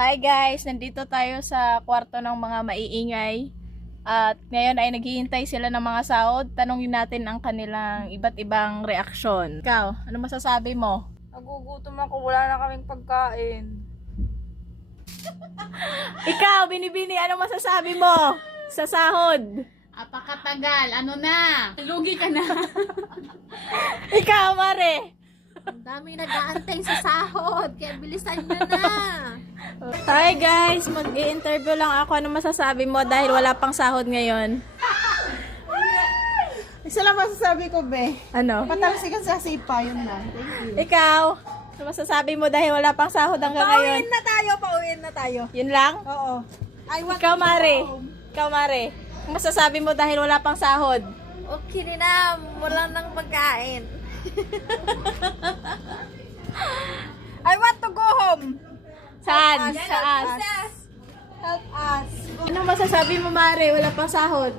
Hi guys, nandito tayo sa kwarto ng mga maiingay. At ngayon ay naghihintay sila ng mga sahod. Tanungin natin ang kanilang iba't ibang reaksyon. Ikaw, ano masasabi mo? Nagugutom ako, wala na kaming pagkain. Ikaw, Binibini, ano masasabi mo sa sahod? Apakatagal, ano na? Lugi ka na. Ikaw, Mare. Ang dami nag-aantay sa sahod, kaya bilisan nyo na. Hi guys, mag-i-interview lang ako. Ano masasabi mo dahil wala pang sahod ngayon? Isa lang masasabi ko, be. Ano? Patalsikan sa sipa, yun lang. Thank you. Ikaw, ano masasabi mo dahil wala pang sahod hanggang ngayon? Pauwiin na tayo. Yun lang? Oo. Ikaw, Mare. Ikaw, Mare. Ano masasabi mo dahil wala pang sahod? Okay na, wala nang pagkain. I want to go home. Saan? Saan? Help us. Ano masasabi mo, Mare? Wala pang sahod.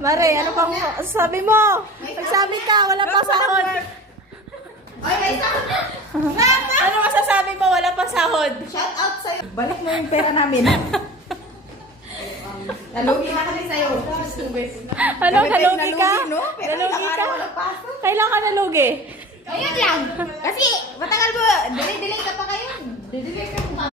Mare, ano pang sabi mo? Nagsabi ka, wala pang sahod. Ano masasabi mo? Wala pang sahod. Shout out sa'yo. Balik mo yung pera namin. Nalugi na kami sa'yo. Ano, nalugi ka? No? Pero Nalugi ilang ka? araw walang pasok. Kailan ka nalugi? Ayun lang. Kasi matagal ko. Delay ka pa kayo. Delay ka pa.